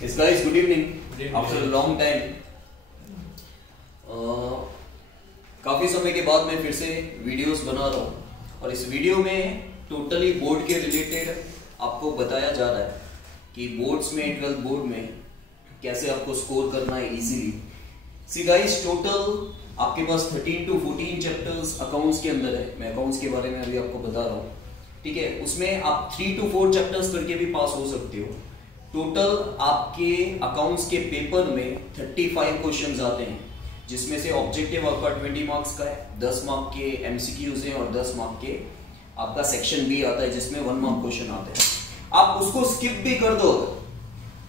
Yes guys, good evening. After a long time, काफी समय के बाद मैं फिर से वीडियोस बना रहा हूँ और इस वीडियो में टोटली बोर्ड के रिलेटेड आपको बताया जा रहा है कि बोर्ड्स में 12th बोर्ड में कैसे आपको स्कोर करना है इजीली। सी गाइस, टोटल आपके पास 13 to 14 चैप्टर्स अकाउंट्स के अंदर है। मैं अकाउंट्स के बारे में अभी आपको बता रहा हूँ, ठीक है। उसमें आप 3 to 4 चैप्टर्स करके भी पास हो सकते हो। टोटल आपके अकाउंट्स के पेपर में 35 क्वेश्चंस आते हैं, जिसमें से ऑब्जेक्टिव आपका 20 मार्क्स का है, 10 मार्क के एमसीक्यूज हैं और 10 मार्क के आपका सेक्शन बी आता है जिसमें 1 मार्क क्वेश्चन आते हैं। आप उसको स्किप भी कर दो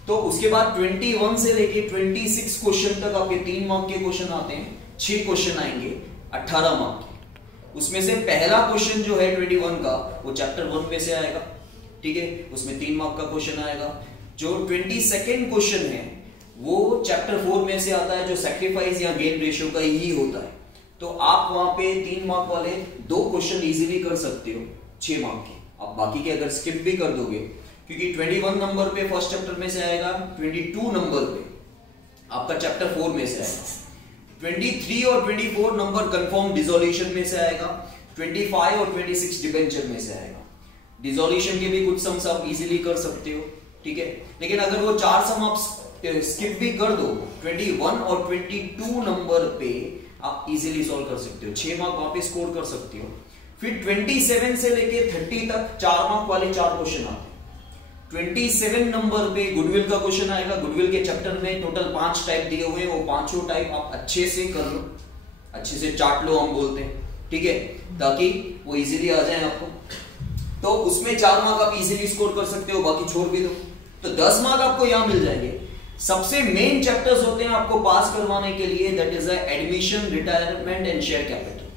तो उसके बाद 21 से लेके 26 क्वेश्चन तक आपके 3 मार्क के क्वेश्चन आते हैं। 6 क्वेश्चन आएंगे 18 मार्क के। उसमें से पहला क्वेश्चन जो है 21 का वो चैप्टर 1 में से आएगा, ठीक है। उसमें 3 मार्क का क्वेश्चन आएगा। जो 22nd क्वेश्चन है वो चैप्टर 4 में से आता है, जो सैक्रिफाइस या गेन रेशियो का ही होता है। तो आप वहां पे 3 मार्क वाले 2 क्वेश्चन इजीली कर सकते हो 6 मार्क के। आप बाकी के अगर स्किप भी कर दोगे, क्योंकि 21 नंबर पे फर्स्ट चैप्टर में से आएगा, 22 नंबर पे आपका चैप्टर 4 में से आएगा, 23 और 24 नंबर कंफर्म डिसोल्यूशन में से आएगा, 25 और 26 डिबेंचर में से आएगा। डिसोल्यूशन के भी कुछ सम्स आप इजीली कर सकते हो, ठीक है। लेकिन अगर वो 4 सम आप स्किप भी कर दो, 21 और 22 नंबर पे आप इजीली सॉल्व कर सकते हो, 6 मार्क वहां पे स्कोर कर सकते हो। फिर 27 से लेके 30 तक 4 मार्क वाले 4 क्वेश्चन आते हैं। 27 नंबर पे गुडविल का क्वेश्चन आएगा। गुडविल के चैप्टर में टोटल 5 टाइप दिए हुए हैं, वो 5 टाइप आप अच्छे से कर लो, अच्छे से चाट लो, हम बोलते हैं, ठीक है, ताकि वो इजीली आ जाए आपको। तो उसमें 4 मार्क आप इजीली स्कोर कर सकते हो, बाकी छोड़ भी दो तो 10 मार्क आपको यहां मिल जाएंगे। सबसे मेन चैप्टर्स होते हैं आपको पास करवाने के लिए, that is admission, retirement and share capital.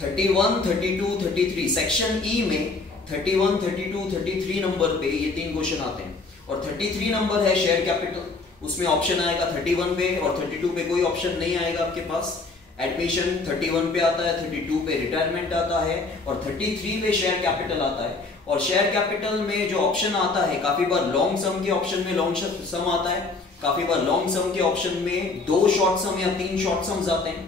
31, 32, 33 section E में 31, 32, 33 नंबर पे ये 3 क्वेश्चन आते हैं। और 33 नंबर है शेयर कैपिटल, उसमें ऑप्शन आएगा 31 पे और 32 पे कोई ऑप्शन नहीं आएगा आपके पास। एडमिशन 31 पे आता है, 32 पे रिटायरमेंट आता है और 33 पे शेयर कैपिटल आता है। और शेयर कैपिटल में जो ऑप्शन आता है, काफी बार लॉन्ग सम के ऑप्शन में लॉन्ग सम आता है, काफी बार लॉन्ग सम के ऑप्शन में 2 शॉर्ट सम या 3 शॉर्ट सम्स आते हैं,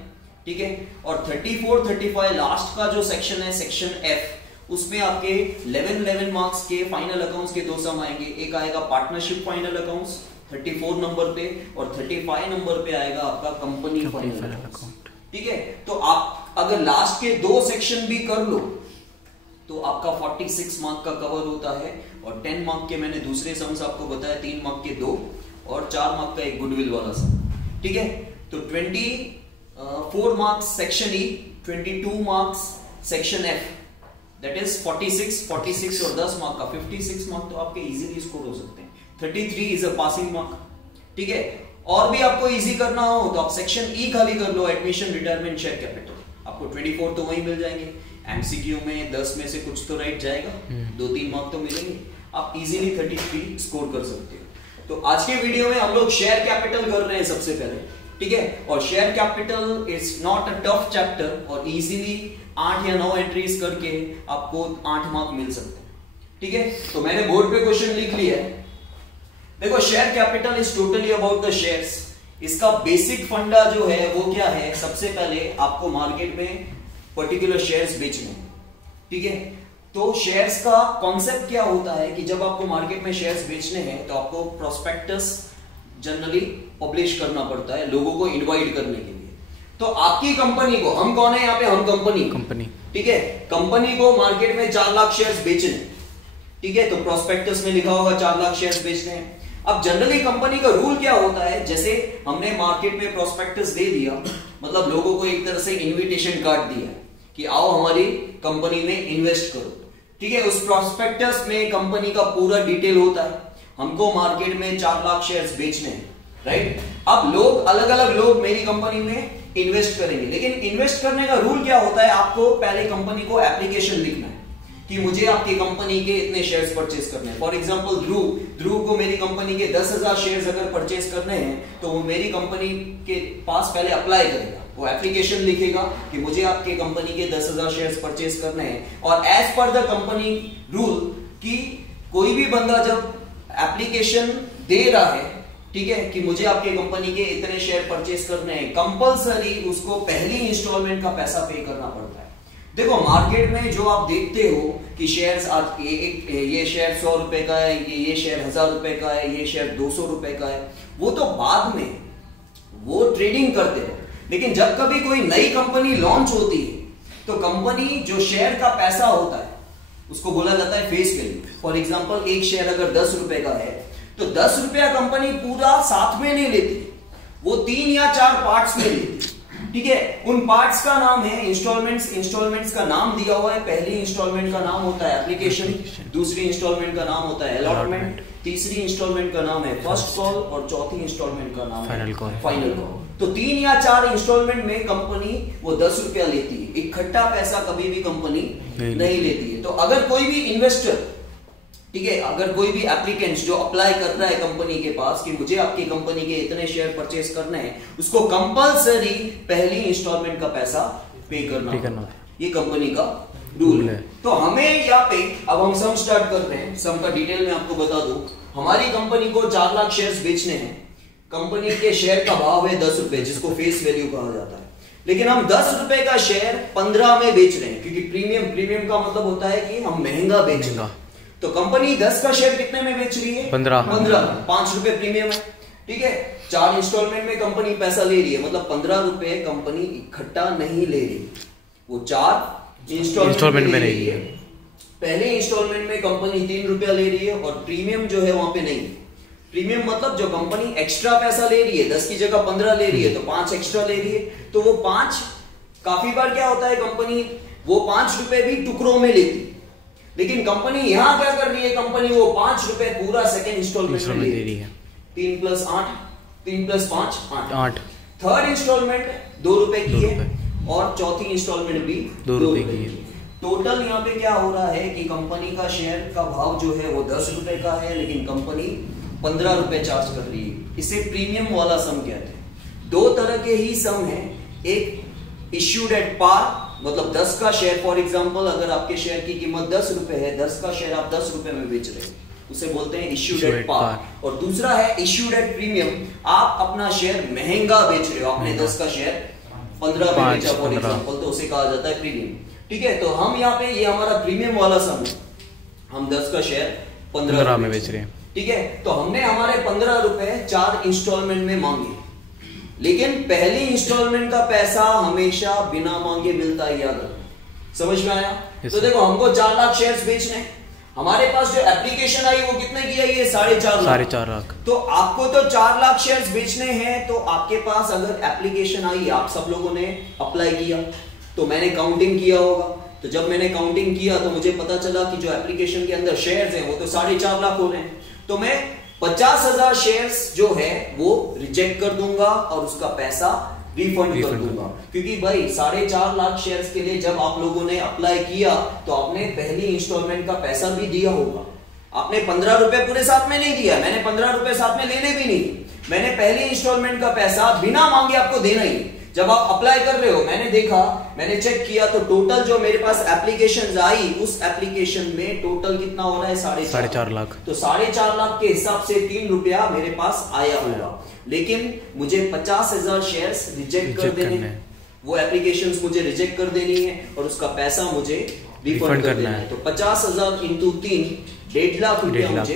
ठीक है। और 34, 35 लास्ट का जो सेक्शन है, सेक्शन एफ, उसमें आपके 11 मार्क्स के फाइनल अकाउंट्स के 2 सम आएंगे। एक आएगा पार्टनरशिप फाइनल अकाउंट्स 34 नंबर पे और 35 नंबर पे आएगा आपका कंपनी फाइनल अकाउंट, ठीक है। तो आप अगर लास्ट के 2 सेक्शन भी कर लो तो आपका 46 मार्क का कवर होता है। और 10 मार्क के मैंने दूसरे सम्स आपको बताया, 3 मार्क के 2 और 4 मार्क का एक गुडविल वाला सम, ठीक है। तो 24 marks section E, 22 marks section F, that is 46 और 10 मार्क का 56 मार्क तो आपके इजीली स्कोर हो सकते हैं। 33 इज अ पासिंग मार्क, ठीक है। और भी आपको इजी करना हो तो आप सेक्शन ई खाली कर लो, एडमिशन, रिटायरमेंट, शेयर कैपिटल, आपको 24 तो वही मिल जाएंगे। एमसीक्यू में 10 में से कुछ तो राइट जाएगा, 2-3 मार्क तो मिलेंगे, आप इजीली 33 स्कोर कर सकते हो। तो आज के वीडियो में हम लोग शेयर कैपिटल कर रहे हैं सबसे पहले, ठीक है। और share capital is not a tough chapter और इजीली 8 या 9 एंट्रीज करके आपको 8 मार्क मिल सकते हैं, ठीक है। तो मैंने बोर्ड पे क्वेश्चन लिख लिया है। देखो, share capital is totally about the shares. इसका बेसिक फंडा जो है वो क्या है, सबसे पहले आपको मार्केट में पर्टिकुलर शेयर्स बेचने, ठीक है। तो शेयर्स का कॉन्सेप्ट क्या होता है कि जब आपको मार्केट में शेयर्स बेचने हैं तो आपको प्रोस्पेक्टस जनरली पब्लिश करना पड़ता है लोगों को इनवाइट करने के लिए। तो आपकी कंपनी को, हम कौन है यहाँ पे, हम कंपनी, ठीक है, कंपनी को मार्केट में 4 लाख शेयर्स बेचने, ठीक है। तो प्रोस्पेक्टस में लिखा होगा 4 लाख शेयर्स बेचने हैं। अब जनरली कंपनी का रूल क्या होता है, जैसे हमने मार्केट में प्रोस्पेक्टस दे दिया, मतलब लोगों को एक तरह से इन्विटेशन कार्ड दिया कि आओ हमारी कंपनी में इन्वेस्ट करो, ठीक है। उस प्रोस्पेक्टस में कंपनी का पूरा डिटेल होता है, हमको मार्केट में 4 लाख शेयर्स बेचने हैं, राइट। अब लोग अलग अलग लोग मेरी कंपनी में इन्वेस्ट करेंगे, लेकिन इन्वेस्ट करने का रूल क्या होता है, आपको पहले कंपनी को एप्लीकेशन लिखना है कि मुझे आपकी कंपनी के इतने शेयर्स परचेस करने हैं। फॉर एग्जांपल ध्रुव को मेरी कंपनी के 10,000 शेयर्स अगर परचेस करने हैं तो वो मेरी कंपनी के पास पहले अप्लाई करेगा, वो एप्लीकेशन लिखेगा कि मुझे आपके कंपनी के 10,000 शेयर्स परचेस करने हैं। और as per the company rule कि कोई भी बंदा जब एप्लीकेशन दे रहा है ठीक है, कि मुझे आपके कंपनी के इतने शेयर परचेस करने हैं, कंपलसरी उसको पहली इंस्टॉलमेंट का पैसा पे करना पड़ता है। देखो मार्केट में जो आप देखते हो कि शेयर्स आज ये शेयर 100 रुपए का है, ये शेयर 1000 रुपए का है, ये शेयर 200 रुपए का है, वो तो बाद में वो ट्रेडिंग करते हो। लेकिन जब कभी कोई नई कंपनी लॉन्च होती है तो कंपनी जो शेयर का पैसा होता है उसको बोला जाता है फेस वैल्यू। फॉर एग्जांपल एक शेयर अगर 10 रुपए का है तो 10 रुपया कंपनी पूरा साथ में नहीं लेती, वो 3 या 4 पार्ट्स में लेती, ठीक है। उन पार्ट्स का नाम है इंस्टॉलमेंट्स का नाम दिया हुआ है। पहली इंस्टॉलमेंट का नाम होता है एप्लीकेशन, दूसरी इंस्टॉलमेंट का नाम होता है अलॉटमेंट, तीसरी इंस्टॉलमेंट का नाम है फर्स्ट कॉल और चौथी इंस्टॉलमेंट का नाम है फाइनल कॉल। तो 3 या 4 इंस्टॉलमेंट में कंपनी वो 10 रुपया लेती है, इकट्ठा पैसा कभी भी कंपनी नहीं लेती है। तो अगर कोई भी इन्वेस्टर, ठीक है, अगर कोई भी एप्लीकेंट जो अप्लाई कर रहा है कंपनी के पास कि मुझे आपकी कंपनी के इतने शेयर परचेस करने हैं, उसको कंपलसरी पहली इंस्टॉलमेंट का पैसा पे करना ये कंपनी का रूल है। तो हमें यहाँ पे अब हम सम स्टार्ट कर रहे हैं। सम का डिटेल में आपको बता दूं, हमारी कंपनी को 4 लाख शेयर्स बेचने हैं। कंपनी के शेयर का भाव है 10 रुपए, जिसको फेस वैल्यू कहा जाता है। लेकिन हम 10 रुपए का शेयर 15 में बेच रहे हैं, क्योंकि प्रीमियम का मतलब होता है कि हम महंगा बेच रहे हैं। तो कंपनी 10 का शेयर कितने में बेच रही है? 15 5 रुपए प्रीमियम है, ठीक है। 4 इंस्टॉलमेंट में कंपनी पैसा ले रही है, मतलब 15 रुपए कंपनी इकट्ठा नहीं ले रही, वो 4 इंस्टॉलमेंट में ले रही है। पहले इंस्टॉलमेंट में कंपनी 3 रुपया ले रही है और प्रीमियम जो है वहां पे नहीं। प्रीमियम मतलब जो कंपनी एक्स्ट्रा पैसा ले रही है, 10 की जगह 15 ले रही है तो 5 एक्स्ट्रा ले रही है। तो वो 5 काफी बार क्या होता है, कंपनी वो 5 रुपए भी टुकड़ों में लेती, लेकिन कंपनी यहां क्या कर रही है, कंपनी वो 5 रुपए पूरा सेकेंड इंस्टॉलमेंट में ले रही है। 3 + 8 3 + 5 8। थर्ड इंस्टॉलमेंट 2 रुपए की है और चौथी इंस्टॉलमेंट भी 2 रुपए की है। टोटल यहाँ पे क्या हो रहा है कि कंपनी का शेयर का भाव जो है वो 10 रुपए का है, लेकिन कंपनी 15 रुपए चार्ज कर रही है। इसे प्रीमियम वाला सम कहते हैं। 2 तरह के ही सम है, एक इश्यूड एट पार, मतलब 10 का शेयर, फॉर एग्जांपल अगर आपके शेयर की कीमत 10 रुपए है, 10 का शेयर आप 10 रुपए में बेच रहे हैं, उसे बोलते हैं इश्यूड एट पार। और दूसरा है इश्यूड एट प्रीमियम, आप अपना शेयर महंगा बेच रहे हो, आपने 10 का शेयर 15 में बेचा फॉर एग्जांपल, तो उसे कहा जाता है प्रीमियम, ठीक है। तो हम यहाँ पे ये हमारा प्रीमियम वाला सम है, हम 10 का शेयर 15 में बेच रहे हैं, ठीक है। तो हमने हमारे 15 रुपए 4 इंस्टॉलमेंट में मांगे, लेकिन पहली इंस्टॉलमेंट का पैसा हमेशा बिना मांगे मिलता है, याद रखो। समझ में आया? तो देखो हमको 4 लाख शेयर्स बेचने, हमारे पास जो एप्लीकेशन आई वो कितने की आई है? 4.5 लाख। तो आपको तो 4 लाख शेयर्स बेचने हैं, तो आपके पास अगर एप्लीकेशन आई, आप सब लोगों ने अप्लाई किया, तो मैंने काउंटिंग किया होगा। तो जब मैंने काउंटिंग किया तो मुझे पता चला कि जो एप्लीकेशन के अंदर शेयर्स हैं वो तो 4.5 लाख हो रहे हैं। तो मैं 50,000 शेयर्स जो है वो रिजेक्ट कर दूंगा और उसका पैसा रिफंड कर दूंगा, क्योंकि भाई 4.5 लाख शेयर्स के लिए जब आप लोगों ने अप्लाई किया तो आपने पहली इंस्टॉलमेंट का पैसा भी दिया होगा। आपने 15 रुपए पूरे साथ में नहीं दिया, मैंने 15 रुपए साथ में लेने भी नहीं, मैंने पहली इंस्टॉलमेंट का पैसा बिना मांगे आपको देना ही। जब आप अप्लाई कर रहे हो, मैंने देखा, मैंने चेक किया, तो टोटल जो मेरे पास एप्लीकेशंस आई, उस एप्लीकेशन में टोटल कितना हो रहा है? 4.5 लाख। तो 4.5 लाख के हिसाब से 3 रुपया मेरे पास आया होगा, लेकिन मुझे 50,000 शेयर्स रिजेक्ट कर देने, वो एप्लीकेशंस मुझे रिजेक्ट कर देनी है और उसका पैसा मुझे रिफंड कर देना है। तो 50,000 × 3 1.5 लाख रुपया मुझे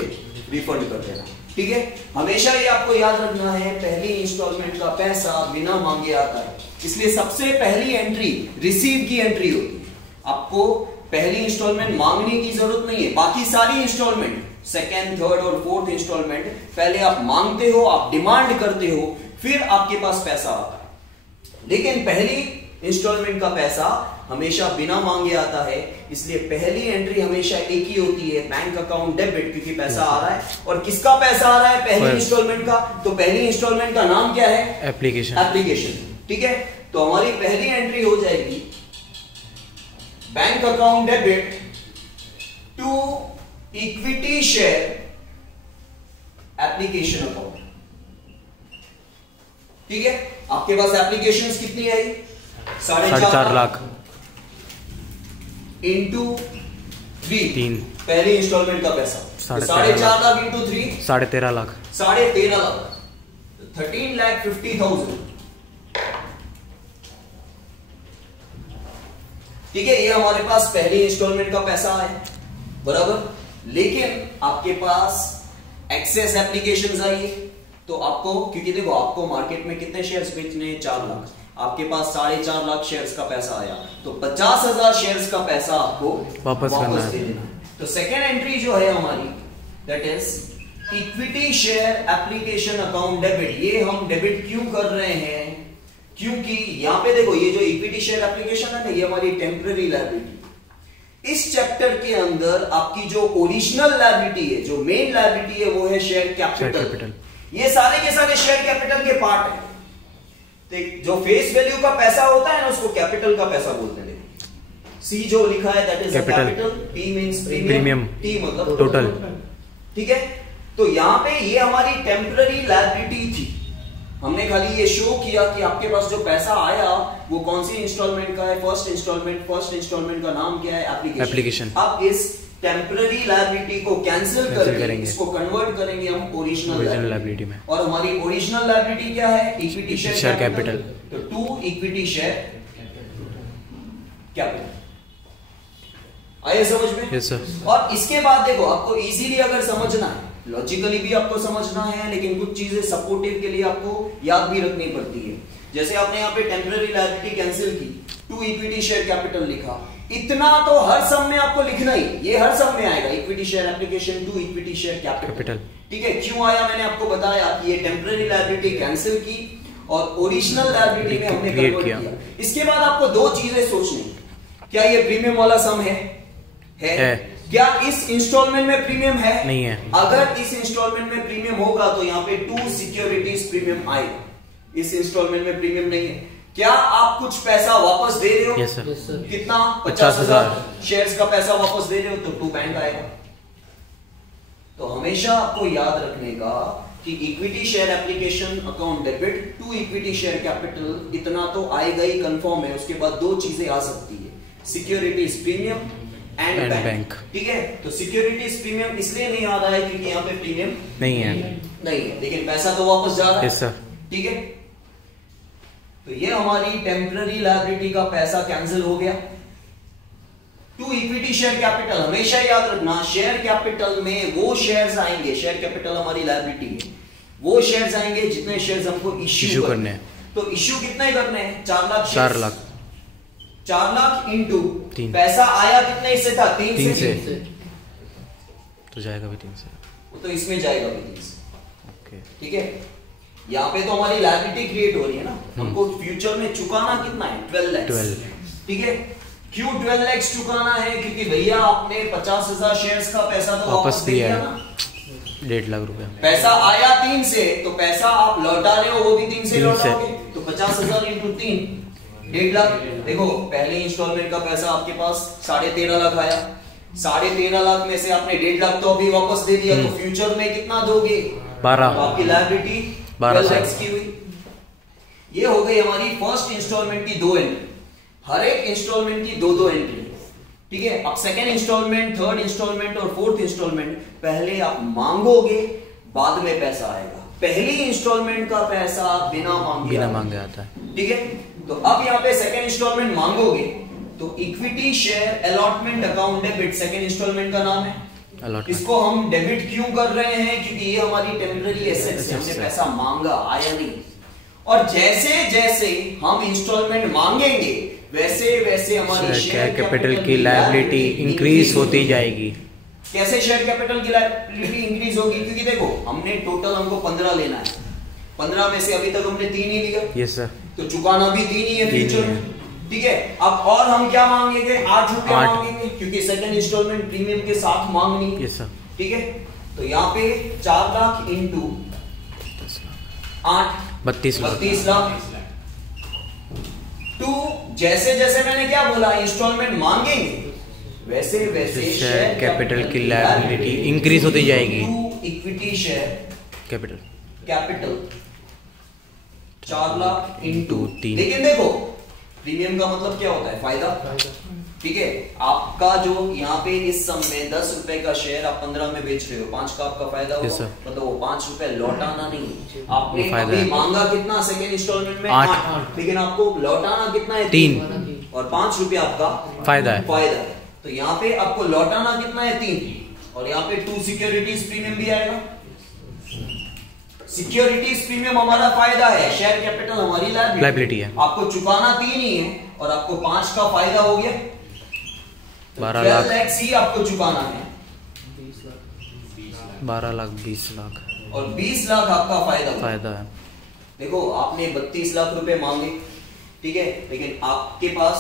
रिफंड कर देना, ठीक है। हमेशा ये आपको याद रखना है, पहली इंस्टॉलमेंट का पैसा बिना मांगे आता है, इसलिए सबसे पहली एंट्री रिसीव की एंट्री होती है। आपको पहली इंस्टॉलमेंट मांगने की जरूरत नहीं है, बाकी सारी इंस्टॉलमेंट, सेकेंड, थर्ड और फोर्थ इंस्टॉलमेंट पहले आप मांगते हो, आप डिमांड करते हो, फिर आपके पास पैसा आता है। लेकिन पहली इंस्टॉलमेंट का पैसा हमेशा बिना मांगे आता है, इसलिए पहली एंट्री हमेशा एक ही होती है, बैंक अकाउंट डेबिट, क्योंकि पैसा आ रहा है। और किसका पैसा आ रहा है? पहली इंस्टॉलमेंट का। तो पहली इंस्टॉलमेंट का नाम क्या है? एप्लीकेशन, ठीक है। तो हमारी पहली एंट्री हो जाएगी bank account debit to equity share application account, ठीक है। आपके पास एप्लीकेशंस कितनी आई? 4.5 लाख इंटू 3 पहली इंस्टॉलमेंट का पैसा, 4.5 लाख इंटू 3 13.5 लाख। 13.5 लाख, 13,50,000। ठीक है, ये हमारे पास पहली इंस्टॉलमेंट का पैसा है, बराबर। लेकिन आपके पास एक्सेस एप्लीकेशंस आई है, तो आपको, क्योंकि देखो आपको मार्केट में कितने शेयर्स बेचने हैं, 4 लाख, आपके पास 4.5 लाख शेयर्स का पैसा आया, तो 50,000 शेयर्स का पैसा आपको वापस दे देना है। तो सेकेंड एंट्री जो है हमारी, that is equity share application account debit. ये हम डेबिट क्यों कर रहे हैं, क्योंकि यहां पे देखो ये जो इक्विटी शेयर एप्लीकेशन है ना, ये हमारी टेम्पररी लायबिलिटी। इस चैप्टर के अंदर आपकी जो ओरिजिनल लायबिलिटी है, जो मेन लायबिलिटी है, वो है शेयर कैपिटल। ये सारे के सारे शेयर कैपिटल के पार्ट है। तो जो फेस वैल्यू का पैसा होता है ना, उसको कैपिटल का पैसा बोलते हैं। सी जो लिखा है that is capital, P means premium, T मतलब टोटल। ठीक है, तो यहां पे ये हमारी टेम्पररी लायबिलिटी थी। हमने खाली ये शो किया कि आपके पास जो पैसा आया वो कौन सी इंस्टॉलमेंट का है, फर्स्ट इंस्टॉलमेंट का नाम क्या है, एप्लीकेशन। अब इस टेम्पररी लायबिलिटी को कैंसिल करके इसको कन्वर्ट करेंगे हम ओरिजिनल लायबिलिटी में। और हमारी ओरिजिनल लायबिलिटी क्या है, इक्विटी शेयर कैपिटल। तो 2 इक्विटी शेयर कैपिटल। आइए समझ में? Yes sir. और इसके बाद देखो, आपको इजीली अगर समझना है, लॉजिकली भी आपको समझना है, लेकिन कुछ चीजें सपोर्टिव के लिए आपको याद भी रखनी पड़ती है। जैसे आपने यहाँ पे टेम्पररी लायबिलिटी कैंसिल की, 2 इक्विटी शेयर कैपिटल लिखा, इतना तो हर सम में आपको लिखना ही, ये हर सम में आएगा, equity share application 2 equity share capital. ठीक है, क्यों आया मैंने आपको बताया कि ये टेम्पररी लायबिलिटी कैंसिल की और ओरिजिनल लायबिलिटी में हमने कन्वर्ट किया। इसके बाद आपको 2 चीजें सोचनी, क्या ये प्रीमियम वाला सम है? क्या इस इंस्टॉलमेंट में प्रीमियम है? नहीं है। अगर इस इंस्टॉलमेंट में प्रीमियम होगा तो यहाँ पे 2 सिक्योरिटीज प्रीमियम आएगा। इस इंस्टॉलमेंट में प्रीमियम नहीं है। क्या आप कुछ पैसा वापस दे रहे हो? Yes sir. कितना? 50,000 शेयर्स का पैसा वापस दे रहे हो, तो 2 बैंक आएगा। तो हमेशा आपको याद रखने का कि equity share application account debit 2 equity share capital, इतना तो आएगा ही, कंफर्म है। उसके बाद 2 चीजें आ सकती है, सिक्योरिटीज प्रीमियम एंड बैंक। ठीक है, तो सिक्योरिटीज प्रीमियम इसलिए नहीं आ रहा है क्योंकि यहाँ पे प्रीमियम नहीं है, लेकिन पैसा तो वापस जा रहा है। Yes sir. ठीक है, तो ये हमारी टेम्पररी लायबिलिटी का पैसा कैंसिल हो गया। 2 इक्विटी शेयर कैपिटल, हमेशा याद रखना, शेयर कैपिटल में वो शेयर्स आएंगे, शेयर कैपिटल हमारी लायबिलिटी है, वो शेयर्स आएंगे जितने शेयर्स हमको इश्यू करने हैं। तो इश्यू कितने करने हैं? 4 लाख। 4 लाख 4 लाख इंटू पैसा आया कितने इससे था? 3 से। तो जाएगा भी 3 से, तो इसमें जाएगा भी 3 से। ओके, ठीक है, यहाँ पे तो हमारी लायबिलिटी क्रिएट हो रही है ना, हमको फ्यूचर में चुकाना कितना है? 12 लाख। ठीक है, क्यों 12 लाख चुकाना है? क्योंकि भैया आपने 50,000 शेयर्स का पैसा तो वापस दिया ना, 1.5 लाख रुपया। पैसा आया 3 से, तो पैसा आप लौटा रहे हो वो भी 3 से लौटाओगे, तो 50,000 इंटू 3 1.5 लाख। देखो पहले इंस्टॉलमेंट का पैसा आपके पास 13.5 लाख आया, 13.5 लाख में से आपने 1.5 लाख तो अभी वापस दे दिया, तो फ्यूचर में कितना दोगे? 12। तो आपकी लायबिलिटी 12 लाख की हुई। ये हो गई हमारी फर्स्ट इंस्टॉलमेंट की 2 एंट्री, हर एक इंस्टॉलमेंट की 2-2 एंट्री। ठीक है, अब सेकेंड इंस्टॉलमेंट, थर्ड इंस्टॉलमेंट और फोर्थ इंस्टॉलमेंट पहले आप मांगोगे, बाद में पैसा आएगा। पहली इंस्टॉलमेंट का पैसा बिना मांगे आता है। ठीक है, तो अब यहाँ पे सेकेंड इंस्टॉलमेंट मांगोगे तो equity share allotment account debit second instalment का नाम है। इसको हम डेबिट क्यों कर रहे हैं? क्योंकि ये हमारी टेम्पररी एसेट्स है, हमने पैसा मांगा, आया नहीं। और जैसे जैसे हम इंस्टॉलमेंट मांगेंगे वैसे वैसे हमारी शेयर कैपिटल की लायबिलिटी इंक्रीज होती जाएगी। कैसे शेयर कैपिटल की लायबिलिटी इंक्रीज होगी? क्योंकि देखो हमने टोटल हमको 15 लेना है, 15 में से अभी तक हमने 3 ही लिया। Yes sir. तो चुकाना भी 3 ही है फ्यूचर में। ठीक है, अब और हम क्या मांगेंगे? 8 रुपया मांगेंगे, क्योंकि सेकंड इंस्टॉलमेंट प्रीमियम के साथ मांगनी। Yes sir. ठीक है, तो यहाँ पे 4 लाख इंटू 8 32 लाख। टू जैसे जैसे मैंने क्या बोला, इंस्टॉलमेंट मांगेंगे वैसे वैसे शेयर कैपिटल की लायबिलिटी इंक्रीज होती जाएगी। Equity share capital 4 lakh into 3। लेकिन देखो प्रीमियम का मतलब क्या होता है? फायदा। ठीक है, आपका जो यहाँ पे इस सम में 10 रुपए का शेयर आप 15 में बेच रहे हो, 5 का आपका फायदा होगा, मतलब वो 5 रुपए लौटाना नहीं। आपने अभी मांगा कितना सेकेंड इंस्टॉलमेंट में? 8, लेकिन आपको लौटाना कितना है? 3, और 5 रुपए आपका फायदा है। तो यहाँ पे आपको लौटाना कितना है? 3, और यहाँ पे 2 सिक्योरिटीज प्रीमियम भी आएगा। सिक्योरिटीज प्रीमियम हमारा फायदा है, शेयर कैपिटल हमारी लायबिलिटी है। आपको चुकाना 3 ही है और आपको 5 का फायदा हो गया, 12 लाख ही आपको चुकाना है। 12 लाख 20 लाख और 20 लाख आपका फायदा है। देखो आपने 32 लाख रुपए मांगे, ठीक है, लेकिन आपके पास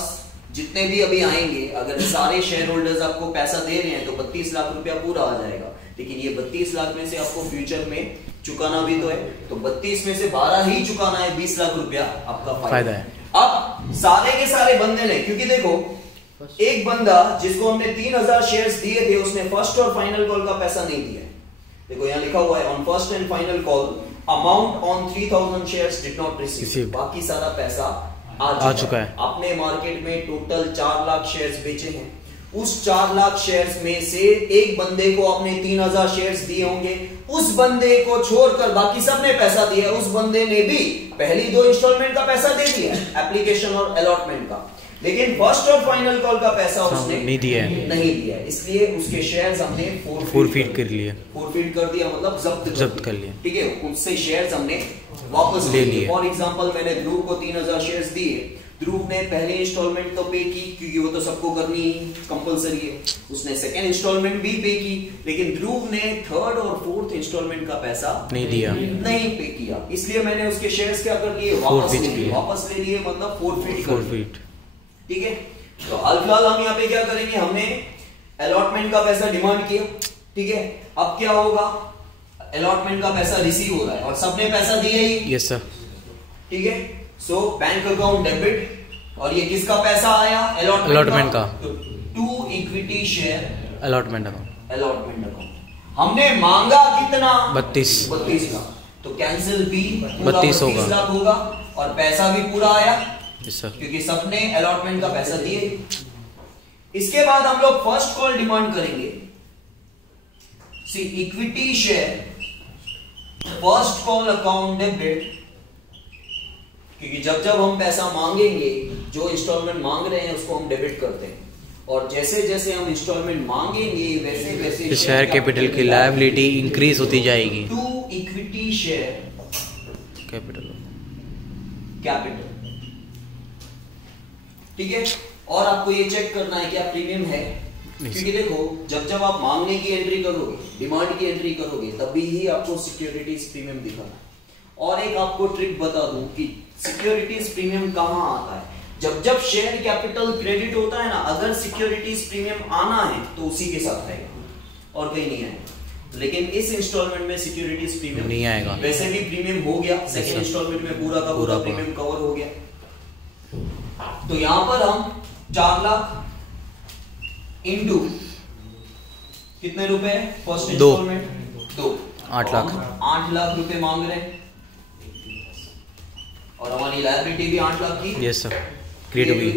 जितने भी अभी आएंगे, अगर सारे शेयर होल्डर्स आपको पैसा दे रहे हैं तो 32 लाख रुपया पूरा आ जाएगा। लेकिन ये 32 लाख में से आपको फ्यूचर में चुकाना भी तो है, तो 32 में से 12 ही चुकाना है, 20 लाख रुपया आपका फायदा है। अब सारे के सारे बंदे ने, क्योंकि देखो एक बंदा जिसको हमने 3000 शेयर्स दिए थे उसने फर्स्ट और फाइनल कॉल का पैसा नहीं दिया। देखो यहाँ लिखा हुआ है on first and final call amount on 3000 shares did not receive. बाकी सारा पैसा आ चुका है। आपने मार्केट में टोटल 4 लाख शेयर्स बेचे हैं, उस 4 लाख शेयर्स में से एक बंदे को आपने 3000 शेयर्स दिए होंगे, उस बंदे को छोड़कर बाकी सब ने पैसा दिया। उस बंदे ने भी पहली 2 इंस्टॉलमेंट का पैसा दे दिया, एप्लीकेशन और अलॉटमेंट का, लेकिन फर्स्ट और फाइनल कॉल का पैसा उसने नहीं दिया, इसलिए उसके शेयर्स हमने फोरफीट कर लिए। फोरफीट कर दिया मतलब जब्त कर लिया, ठीक है, उससे शेयर्स हमने वापस ले लिए। फॉर एग्जांपल मैंने ध्रुव को 3000 शेयर्स दिए, ध्रुव ने पहले इंस्टॉलमेंट तो पे की क्योंकि वो तो सबको करनी कंपलसरी है, उसने सेकेंड इंस्टॉलमेंट भी पे की, लेकिन ध्रुव ने थर्ड और फोर्थ इंस्टॉलमेंट का पैसा नहीं पे किया, इसलिए मैंने उसके शेयर्स क्या कर लिए? वापस ले लिए, मतलब फोरफीट। ठीक है, तो फिलहाल हम यहाँ पे क्या करेंगे? हमने अलॉटमेंट का पैसा डिमांड किया, ठीक है, अब क्या होगा? अलॉटमेंट का पैसा रिसीव हो रहा है और सबने पैसा दिया ही। Yes sir. ठीक है, सो बैंक अकाउंट डेबिट, और ये किसका पैसा आया? अलॉटमेंट का। To equity share allotment account. हमने मांगा कितना? 32 लाख, तो कैंसिल भी 32 लाख होगा और पैसा भी पूरा आया, क्योंकि सबने अलॉटमेंट का पैसा दिए। इसके बाद हम लोग फर्स्ट कॉल डिमांड करेंगे। See equity share first call account debit, क्योंकि जब हम पैसा मांगेंगे, जो इंस्टॉलमेंट मांग रहे हैं उसको हम डेबिट करते हैं, और जैसे जैसे हम इंस्टॉलमेंट मांगेंगे वैसे वैसे शेयर कैपिटल की लायबिलिटी इंक्रीज होती जाएगी। टू इक्विटी शेयर कैपिटल, ठीक है, और आपको ये चेक करना है क्या प्रीमियम है, क्योंकि देखो जब आप मांगने की एंट्री करोगे, डिमांड की एंट्री करोगे, तभी ही आपको सिक्योरिटीज प्रीमियम दिखाना है। और एक आपको ट्रिक बता दूं कि सिक्योरिटीज प्रीमियम कहां आता है? जब शेयर कैपिटल क्रेडिट होता है ना, अगर सिक्योरिटीज प्रीमियम आना है तो उसी के साथ आएगा और कहीं नहीं आएगा। लेकिन इस इंस्टॉलमेंट में सिक्योरिटीज प्रीमियम नहीं आएगा, वैसे भी प्रीमियम हो गया, सेकेंड इंस्टॉलमेंट में पूरा का पूरा प्रीमियम कवर हो गया। तो यहां पर हम 4 लाख इंटू कितने रुपए? फर्स्ट इंस्टॉलमेंट 2, 8 लाख रुपए मांग रहे हैं, और हमारी लायबिलिटी भी 8 लाख की। यस सर, क्रिएट हो गई।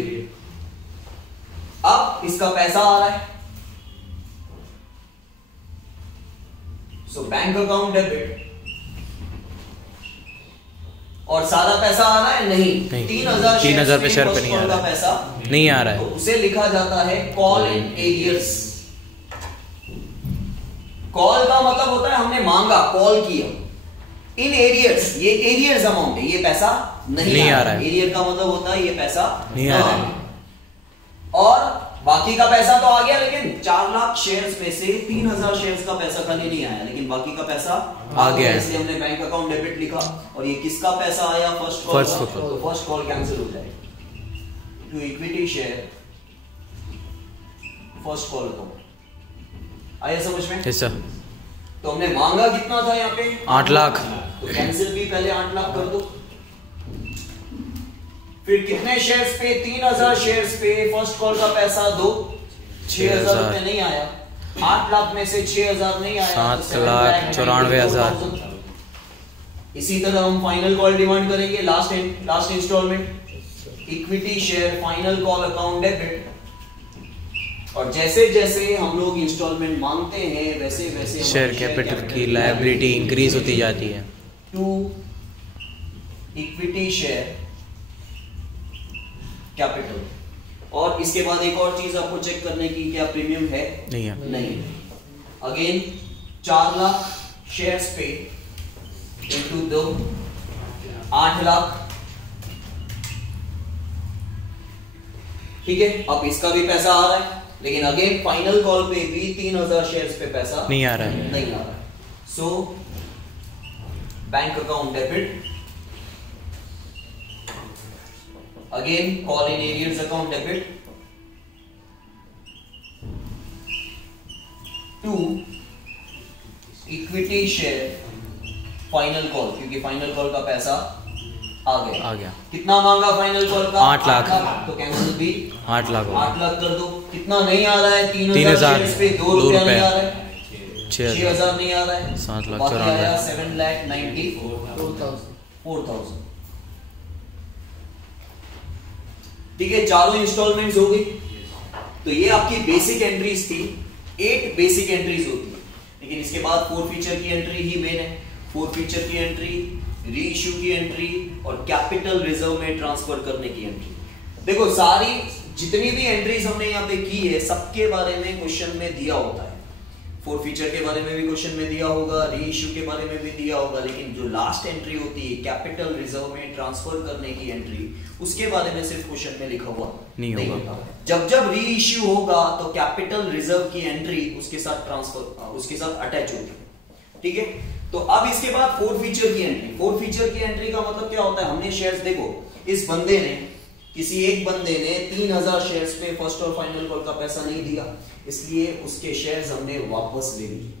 अब इसका पैसा आ रहा है, सो बैंक अकाउंट डेबिट, और सारा पैसा आ रहा है नहीं 3000 पे शेयर पे नहीं आ रहा है, पैसा नहीं आ रहा है, तो उसे लिखा जाता है कॉल इन एरियर्स। कॉल का मतलब होता है हमने मांगा, कॉल किया, इन एरियर्स, ये एरियर्स अमाउंट है, ये पैसा नहीं आ रहा है। एरियर का मतलब होता है ये पैसा नहीं आ रहा है, और बाकी का पैसा तो आ गया, लेकिन 4 लाख शेयर्स में से 3000 शेयर्स का पैसा खाली नहीं आया, लेकिन बाकी का पैसा आ गया, इसलिए हमने बैंक अकाउंट डेबिट लिखा। और ये किसका पैसा आया? फर्स्ट कॉल का, तो फर्स्ट कॉल कैंसिल हो जाएगी। To equity share first call account, आया समझ में? Yes sir. तो हमने मांगा कितना था यहाँ पे? 8 लाख, तो कैंसिल भी पहले 8 लाख कर दो। फिर कितने शेयर्स पे? 3000 शेयर्स पे फर्स्ट कॉल का पैसा 2, 6000 रुपए नहीं आया, 8 लाख में से 6000 नहीं आया, 7,94,000। इसी तरह हम फाइनल कॉल डिमांड करेंगे, last instalment equity share final call account debit. और जैसे जैसे हम लोग इंस्टॉलमेंट मांगते हैं वैसे वैसे शेयर कैपिटल की लायबिलिटी इंक्रीज होती जाती है टू इक्विटी शेयर कैपिटल। और इसके बाद एक और चीज आपको चेक करने की, क्या प्रीमियम है? नहीं है। नहीं। अगेन 4 लाख शेयर्स पे इंटू 2 8 लाख। ठीक है, अब इसका भी पैसा आ रहा है, लेकिन अगेन फाइनल कॉल पे भी 3000 शेयर्स पे पैसा नहीं आ रहा है। नहीं आ रहा है। So bank account debit. Again call in arrears account debit to equity share final call, क्योंकि फाइनल कॉल का पैसा आ गया। कितना मांगा फाइनल कॉल का? 8 लाख। तो कैंसिल भी 8 लाख 8 लाख कर दो। कितना नहीं आ रहा है? 3000 3000 पे 2 रुपया नहीं आ रहा है, 6000 नहीं आ रहा है, 7 लाख बाकी 94 आया 7,94,000। ठीक है, चारों इंस्टॉलमेंट्स हो गई। तो ये आपकी बेसिक एंट्रीज थी। 8 बेसिक एंट्रीज होती है, लेकिन इसके बाद 4 फीचर की एंट्री ही मेन है। 4 फीचर की एंट्री, री इश्यू की एंट्री और कैपिटल रिजर्व में ट्रांसफर करने की एंट्री। देखो सारी जितनी भी एंट्रीज हमने यहाँ पे की है सबके बारे में क्वेश्चन में दिया होता है। 4 फीचर के बारे में भी क्वेश्चन में दिया होगा, री इश्यू के बारे में भी दिया होगा, लेकिन जो लास्ट एंट्री होती है कैपिटल रिजर्व में ट्रांसफर करने की एंट्री, उसके बारे में सिर्फ क्वेश्चन में लिखा हुआ नहीं होगा। जब जब री इश्यू होगा तो कैपिटल रिजर्व की एंट्री उसके साथ ट्रांसफर उसके साथ अटैच होती है। ठीक है, तो अब इसके बाद 4 फीचर की एंट्री। 4 फीचर की एंट्री का मतलब क्या होता है? हमने शेयर्स, देखो इस बंदे ने, किसी एक बंदे ने 3000 शेयर्स पे फर्स्ट और फाइनल कॉल का पैसा नहीं दिया, इसलिए उसके शेयर्स हमने वापस ले लिए।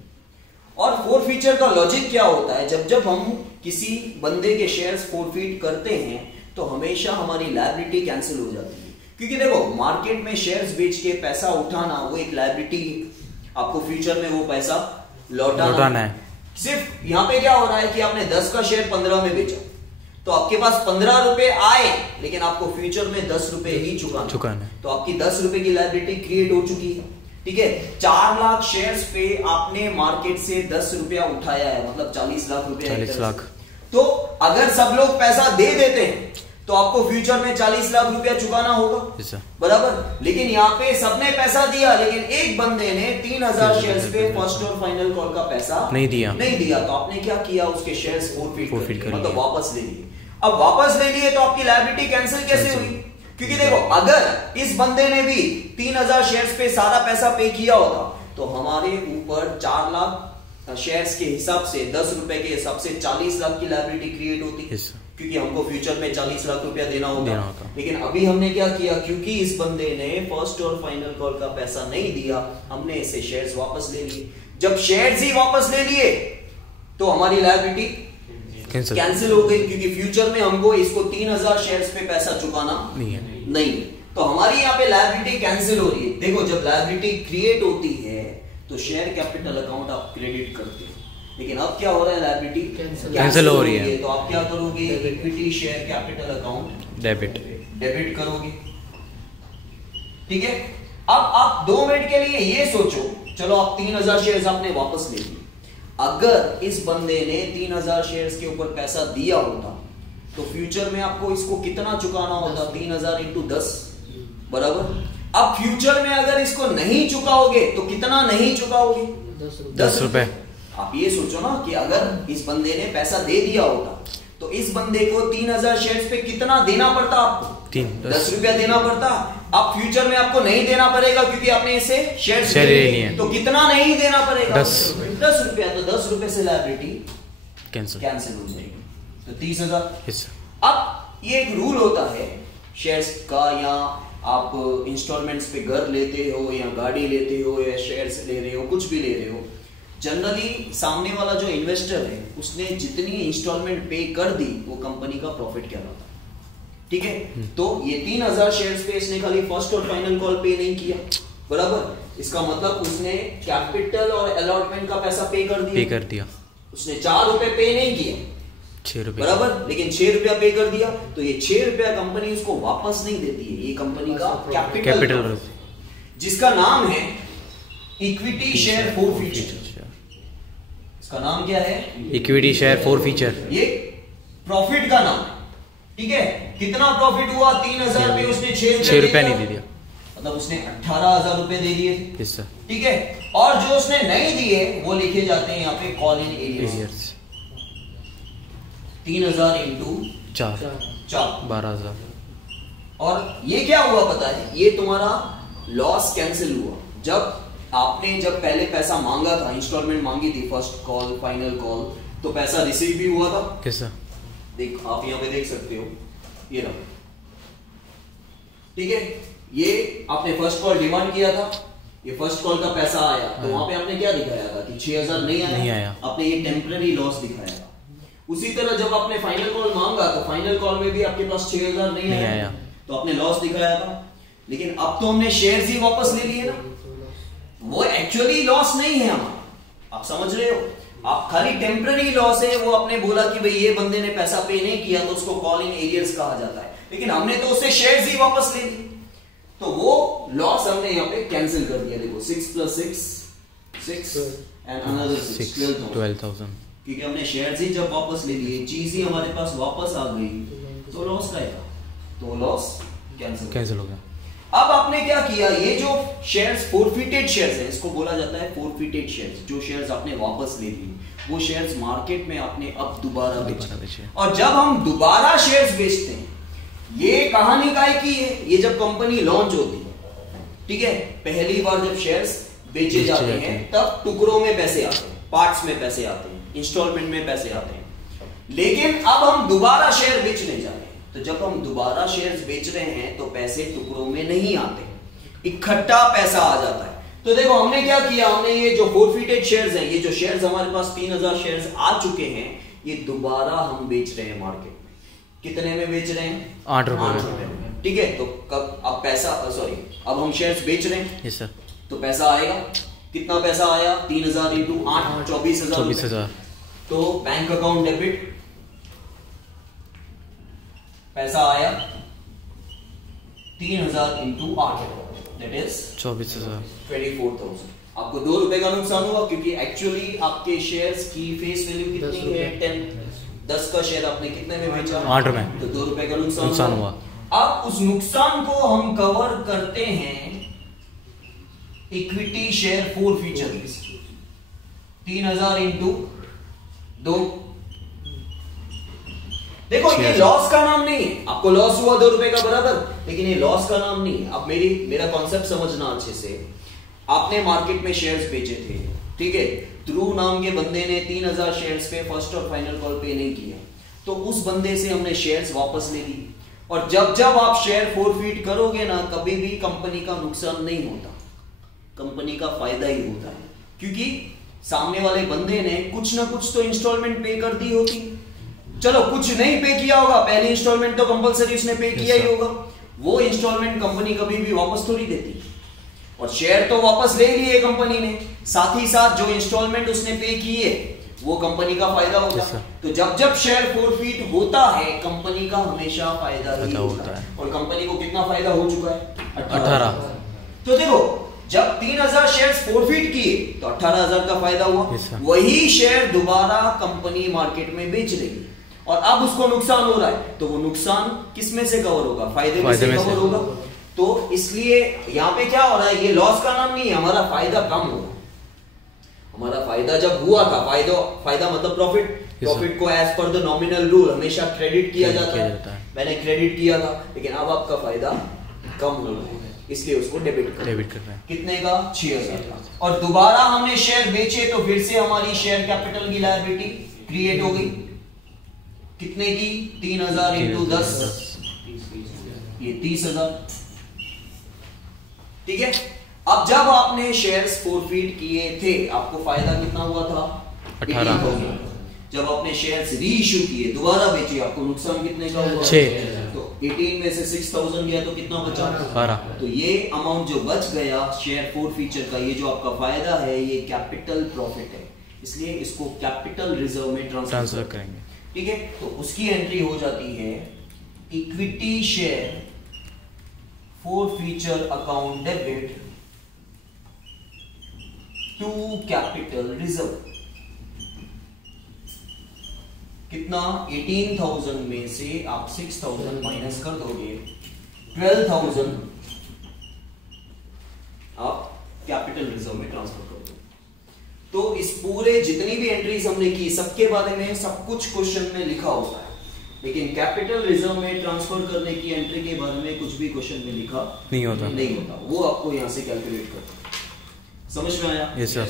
और 4 फीचर का लॉजिक क्या होता है? जब जब हम किसी बंदे के शेयर्स फॉरफिट करते हैं तो हमेशा हमारी लायबिलिटी कैंसिल हो जाती है, क्योंकि देखो मार्केट में शेयर्स बेच के पैसा उठाना वो एक लायबिलिटी, आपको फ्यूचर में वो पैसा लौटाना है। सिर्फ यहाँ पे क्या हो रहा है कि आपने 10 का शेयर 15 में बेचा, तो आपके पास 15 रुपए आए, लेकिन आपको फ्यूचर में 10 रुपए ही चुकाना है, तो आपकी 10 रुपए की लायबिलिटी क्रिएट हो चुकी है। ठीक है, 4 लाख शेयर्स पे आपने मार्केट से 10 रुपया उठाया है, मतलब 40 लाख रुपया। 40 लाख। तो अगर सब लोग पैसा दे देते हैं तो आपको फ्यूचर में 40 लाख रुपया चुकाना होगा, बराबर। लेकिन यहाँ पे सबने पैसा दिया, लेकिन एक बंदे ने 3000 शेयर्स पे फर्स्ट और फाइनल कॉल का पैसा नहीं दिया, तो आपने क्या किया? उसके शेयर्स फॉरफिट कर मतलब वापस ले लिए। अब वापस ले लिए तो आपकी लायबिलिटी कैंसिल कैसे हुई? क्योंकि देखो अगर इस बंदे ने भी 3000 शेयर्स पे सारा पैसा पे किया होता तो हमारे ऊपर 4 लाख शेयर्स के हिसाब से 10 रुपए के हिसाब से 40 लाख की लायबिलिटी क्रिएट होती, क्योंकि हमको फ्यूचर में 40 लाख रुपया देना होगा। लेकिन अभी हमने क्या किया? क्योंकि इस बंदे ने फर्स्ट और फाइनल कॉल का पैसा नहीं दिया, हमने इसे शेयर्स वापस ले लिए। जब शेयर्स ही वापस ले लिए तो हमारी लायबिलिटी कैंसिल हो गई, क्योंकि फ्यूचर में हमको इसको 3000 शेयर्स पे पैसा चुकाना नहीं। तो हमारी यहाँ पे लायबिलिटी कैंसिल हो रही है। देखो जब लायबिलिटी क्रिएट होती है तो शेयर कैपिटल अकाउंट आप क्रेडिट करते हो, लेकिन अब क्या हो रहा है? लायबिलिटी कैंसिल हो रही है। तो आप क्या करोगे? Equity share capital account debit करोगे। ठीक है, अब आप 2 मिनट के लिए ये सोचो, चलो आप 3000 शेयर्स आपने वापस ले लिए। अगर इस बंदे ने 3000 शेयर्स के ऊपर पैसा दिया होता तो फ्यूचर में आपको इसको कितना चुकाना होता? 3000 इंटू 10, बराबर। अब फ्यूचर में अगर इसको नहीं चुकाओगे तो कितना नहीं चुकाओगे? 10 रुपए। आप ये सोचो ना कि अगर इस बंदे ने पैसा दे दिया होता तो इस बंदे को 3000 शेयर्स पे कितना देना पड़ता? आपको 10 रुपया देना पड़ता। अब फ्यूचर में आपको नहीं देना पड़ेगा क्योंकि आपने इसे शेयर्स ले लिए, तो कितना नहीं देना पड़ेगा? 10 रुपया। तो 10 रुपए से लायबिलिटी कैंसिल हो जाएगी, तो 30,000। अब ये एक रूल होता है शेयर्स का, या आप इंस्टॉलमेंट्स पे घर लेते हो या गाड़ी लेते हो या शेयर्स ले रहे हो, कुछ भी ले रहे हो, जनरली सामने वाला जो इन्वेस्टर है उसने जितनी इंस्टॉलमेंट पे कर दी वो कंपनी का प्रॉफिट कहलाता है। ठीक है, तो ये 3000 शेयर्स पे इसने खाली फर्स्ट और फाइनल कॉल पे नहीं किया, बराबर। इसका मतलब उसने कैपिटल और अलॉटमेंट का पैसा पे कर दिया। उसने 4 रुपए पे नहीं किया, 6 रुपये बराबर, लेकिन 6 रुपया पे कर दिया तो ये 6 रुपया कंपनी उसको वापस नहीं देती है, ये कंपनी का कैपिटल जिसका नाम है इक्विटी शेयर फोरफीचर। इसका नाम क्या है? Equity share forfeiture. ये प्रॉफिट का नाम है, ठीक है। कितना प्रॉफिट हुआ? 3000 पे उसने 6 रुपया नहीं दे दिया, मतलब उसने 18,000 रुपए दे दिए थे, ठीक है। और जो उसने नहीं दिए वो लिखे जाते हैं यहाँ पे कॉल इन एरियर्स। 3000 इंटू 4 12,000। और ये क्या हुआ पता है? ये तुम्हारा लॉस कैंसिल हुआ। जब पहले पैसा मांगा था, इंस्टॉलमेंट मांगी थी, फर्स्ट कॉल फाइनल कॉल, तो पैसा रिसीव भी हुआ था। कैसा? देख, आप यहाँ पे देख सकते हो, ये रहा, ठीक है। ये आपने फर्स्ट कॉल डिमांड किया था, ये फर्स्ट कॉल का पैसा आया, तो वहां पे आपने क्या दिखाया था कि 6,000 नहीं आया, आपने ये टेम्पररी लॉस दिखाया था। उसी तरह जब आपने फाइनल कॉल मांगा तो फाइनल कॉल में भी आपके पास 6,000 नहीं आया, तो आपने लॉस दिखाया था। लेकिन अब तो हमने शेयर्स ही वापस ले लिए ना, वो एक्चुअली लॉस नहीं है हमारा, आप समझ रहे हो? आप खाली टेम्पररी लॉस है। वो आपने बोला कि भाई ये बंदे ने पैसा पे नहीं किया तो उसको कॉल इन एरियर्स कहा जाता है, लेकिन हमने तो उससे शेयर्स ही वापस ले लिए, तो वो लॉस हमने यहाँ पे कैंसिल कर दिया। देखो 6 + 6 एंड अनदर 6 12,000, क्योंकि हमने शेयर्स ही जब वापस ले लिए, चीज ही हमारे पास वापस आ गई, तो लॉस का था, तो लॉस कैंसिल हो गया। अब आपने क्या किया? ये जो शेयर्स फोरफिटेड शेयर्स है, इसको बोला जाता है फोरफिटेड शेयर्स। जो शेयर्स आपने वापस ले लिए वो शेयर्स मार्केट में आपने अब दोबारा बेचे। और जब हम दोबारा शेयर्स बेचते हैं, ये कहानी काय की है? ये जब कंपनी लॉन्च होती है, ठीक है, पहली बार जब शेयर्स बेचे जाते हैं तब टुकड़ों में पैसे आते हैं, पार्ट्स में पैसे आते हैं, इंस्टॉलमेंट में पैसे आते हैं। लेकिन अब हम दोबारा शेयर बेचने जा रहे हैं, तो जब हम दोबारा शेयर्स बेच रहे हैं तो पैसे टुकड़ों में नहीं आते, इकट्ठा पैसा आ जाता है। तो देखो हमने क्या किया, हमने ये जो फोरफिटेड शेयर्स हैं, ये जो शेयर्स हमारे पास 3000 शेयर्स आ चुके हैं, ये दोबारा हम बेच रहे हैं मार्केट में। कितने में बेच रहे हैं? 8 रुपए, ठीक है। तो कब अब पैसा अब हम शेयर्स बेच रहे हैं, यस सर, तो पैसा आएगा। कितना पैसा आया? 3000 इंटू 8 24,000। तो बैंक अकाउंट डेबिट, पैसा आया 3000 इंटू 8, दैट इज 24,000। आपको 2 रुपए का नुकसान हुआ, क्योंकि एक्चुअली आपके शेयर्स की फेस वैल्यू कितनी है? 10 का शेयर आपने कितने में बेचा? 8 रुपए, तो 2 रुपए का नुकसान हुआ। अब उस नुकसान को हम कवर करते हैं इक्विटी शेयर फोरफीचर, 3000 इंटू 2। देखो ये लॉस का नाम नहीं है, आपको लॉस हुआ 2 रुपए का बराबर, लेकिन ये लॉस का नाम नहीं है। अब मेरा कॉन्सेप्ट समझना अच्छे से। आपने मार्केट में शेयर्स बेचे थे, ठीक है, ध्रुव नाम के बंदे ने 3000 शेयर्स पे फर्स्ट और फाइनल कॉल पे नहीं किया, तो उस बंदे से हमने शेयर्स वापस ले ली। और जब आप शेयर फोरफीट करोगे ना, कभी भी कंपनी का नुकसान नहीं होता, कंपनी का फायदा ही होता है, क्योंकि सामने वाले बंदे ने कुछ ना कुछ तो इंस्टॉलमेंट पे कर दी होगी। चलो कुछ नहीं पे किया होगा, पहली इंस्टॉलमेंट तो कंपलसरी उसने पे किया ही होगा, वो इंस्टॉलमेंट कंपनी कभी भी वापस थोड़ी देती। और शेयर तो वापस ले लिए कंपनी ने, साथ ही साथ जो इंस्टॉलमेंट उसने पे किए वो कंपनी का फायदा होगा। तो जब शेयर फोरफीट होता है, कंपनी का हमेशा फायदा ही होता है। और कंपनी को कितना फायदा हो चुका है? 18। तो देखो जब 3000 शेयर्स फोरफीट किए तो 18,000 का फायदा हुआ। वही शेयर दोबारा कंपनी मार्केट में बेच रही है और अब उसको नुकसान हो रहा है, तो वो नुकसान किस में से कवर होगा? फायदे में से कवर होगा। तो इसलिए यहाँ पे क्या हो रहा है? ये लॉस का नाम नहीं है, हमारा फायदा कम हो रहा है। हमारा फायदा जब हुआ था, फायदा मतलब प्रॉफिट को as per the nominal rule हमेशा क्रेडिट किया जाता है। मैंने क्रेडिट किया था, लेकिन अब आपका फायदा कम हो रहा है, इसलिए उसको डेबिट कर रहे हैं। कितने का? 6,000 का। और दोबारा हमने शेयर बेचे तो फिर से हमारी शेयर कैपिटल की लायबिलिटी क्रिएट हो गई। कितने की? 3000 इंटू 10, ये 30,000, ठीक है। अब जब आपने शेयर्स फोरफीट किए थे, आपको फायदा कितना हुआ था? 18,000। जब आपने शेयर्स री इश्यू किए, दोबारा बेचे, आपको नुकसान कितने का हुआ? 6। तो 18 में से 6,000 गया तो कितना बचा? 12। तो ये अमाउंट जो बच गया शेयर फोरफीचर का, ये जो आपका फायदा है, ये कैपिटल प्रॉफिट है, इसलिए इसको कैपिटल रिजर्व में ट्रांसफर करेंगे। ठीक है, तो उसकी एंट्री हो जाती है equity share forfeiture account debit to capital reserve. कितना? 18,000 में से आप 6,000 माइनस कर दोगे, 12,000 आप कैपिटल रिजर्व में ट्रांसफर कर दो। तो इस पूरे जितनी भी एंट्रीज हमने की सबके बारे में सब कुछ क्वेश्चन में लिखा होता है, लेकिन कैपिटल रिजर्व में ट्रांसफर करने की एंट्री के बारे में कुछ भी क्वेश्चन में लिखा नहीं होता। वो आपको यहां से कैलकुलेट करना। समझ में आया? Yes sir.